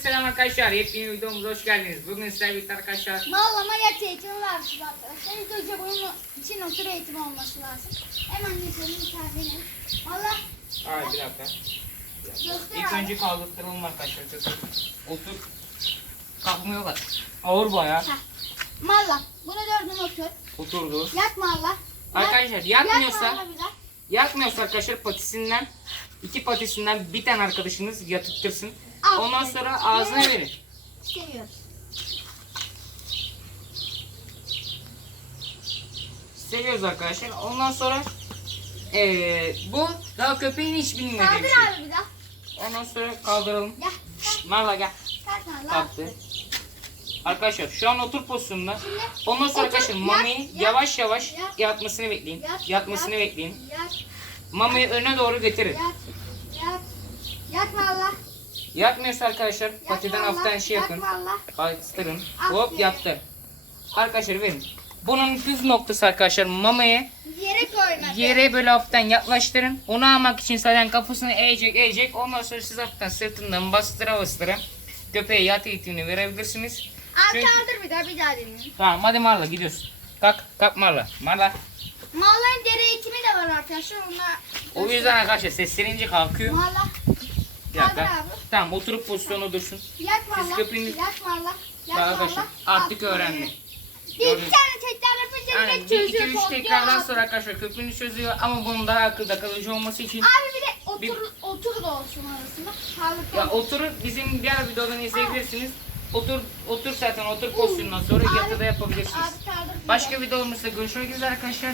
Selam arkadaşlar, yepyeni videomuza hoş geldiniz. Bugün sizlerle birlikte arkadaşlar Mağlama yat eğitimi vermişiz arkadaşlar. İlk önce bunun için otur eğitimi olması lazım. Hemen geçelim bir tane. Valla Ay bir dakika. göster İlk abi. önce kaldırtıralım arkadaşlar. Otur. Otur. Kalkmıyorlar. Ağır. Heh. Malla bunu dördün otur. Oturdu. Yat malla. Arkadaşlar, Yat yatmıyorsa- malla bir. Yakmıyorsa arkadaşlar patisinden iki patisinden bir tane arkadaşınız yatıttırsın. Ondan sonra ağzına verin. Seviyoruz. Arkadaşlar. Ondan sonra eee bu daha köpeğin hiç bilmediği bir Kaldır şey. abi bir daha. Ondan sonra kaldıralım. Gel. Marla gel. Kalk. Kalktı. Arkadaşlar şu an otur pozisyonunda. Ondan sonra arkadaşlar yat, yat, yavaş yavaş yat, yatmasını bekleyin. yat, Yatmasını yat. bekleyin. Yat. Mami'yi öne doğru getirin. Yat. Yat. Yat malla. Yatmıyorsa arkadaşlar patiden hafiften şey yapın. Bastırın. Hop yattı. Arkadaşlar verin. Bunun püf noktası arkadaşlar Mami'yi Yere yere böyle hafiften yaklaştırın. Onu almak için zaten kafasını eğecek eğecek. Ondan sonra siz hafiften sırtından bastıra bastıra köpeğe yat eğitimini verebilirsiniz. Al Çünkü- kaldır bir daha bir daha deneyelim. Tamam hadi Marla gidiyoruz. Kalk kalk Marla. Marla. Malların deri eğitimi de var arkadaşlar. Onlar O yüzden arkadaşlar seslenince kalkıyor. Mala. Abi. Tamam oturup pozisyonu dursun. Yak mala. köpeğiniz- Yak mala. Yak Bak arkadaşlar artık öğrendi. Bir iki Gördün. tane tekrar yapınca Yani direkt bir iki çözüyor. üç kodluyor. tekrardan sonra arkadaşlar köpüğünü çözüyor ama bunun daha akılda kalıcı olması için Abi bir de otur, otur da olsun arasında. Sağlıklı. ya oturup bizim diğer videodan izleyebilirsiniz. Otur otur zaten otur pozisyonundan sonra Abi- yatıda yapabilirsiniz. Abi kaldır. bir Başka de. videomuzda görüşmek üzere arkadaşlar.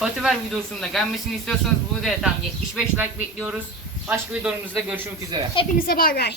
Pativer videosunda gelmesini istiyorsanız bu videoya tam 75 like bekliyoruz. Başka videomuzda görüşmek üzere. Hepinize bay bay.